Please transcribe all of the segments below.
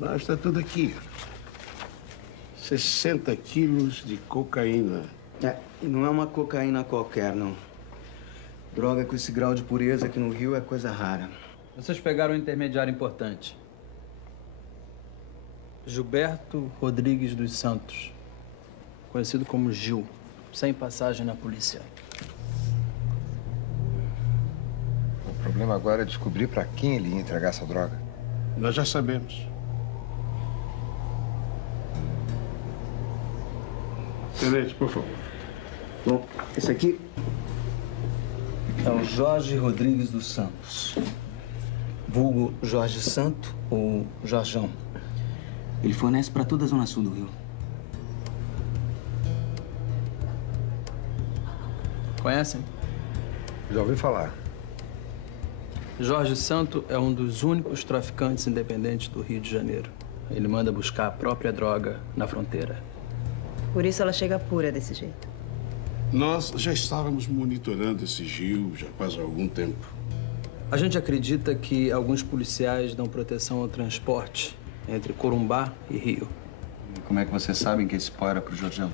Não, está tudo aqui. 60 quilos de cocaína. E não é uma cocaína qualquer, não. Droga com esse grau de pureza aqui no Rio é coisa rara. Vocês pegaram um intermediário importante. Gilberto Rodrigues dos Santos, conhecido como Gil, sem passagem na polícia. O problema agora é descobrir para quem ele ia entregar essa droga. Nós já sabemos. Tenente, por favor. Bom, esse aqui é o Jorge Rodrigues dos Santos. Vulgo Jorge Santo ou Jorjão. Ele fornece para toda a zona sul do Rio. Conhecem? Já ouvi falar. Jorge Santo é um dos únicos traficantes independentes do Rio de Janeiro. Ele manda buscar a própria droga na fronteira. Por isso ela chega pura desse jeito. Nós já estávamos monitorando esse Gil já faz algum tempo. A gente acredita que alguns policiais dão proteção ao transporte entre Corumbá e Rio. E como é que vocês sabem que esse pó era pro Jorjão?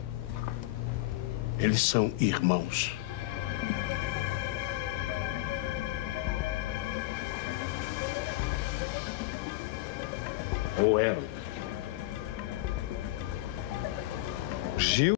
Eles são irmãos. Ou eram. Gil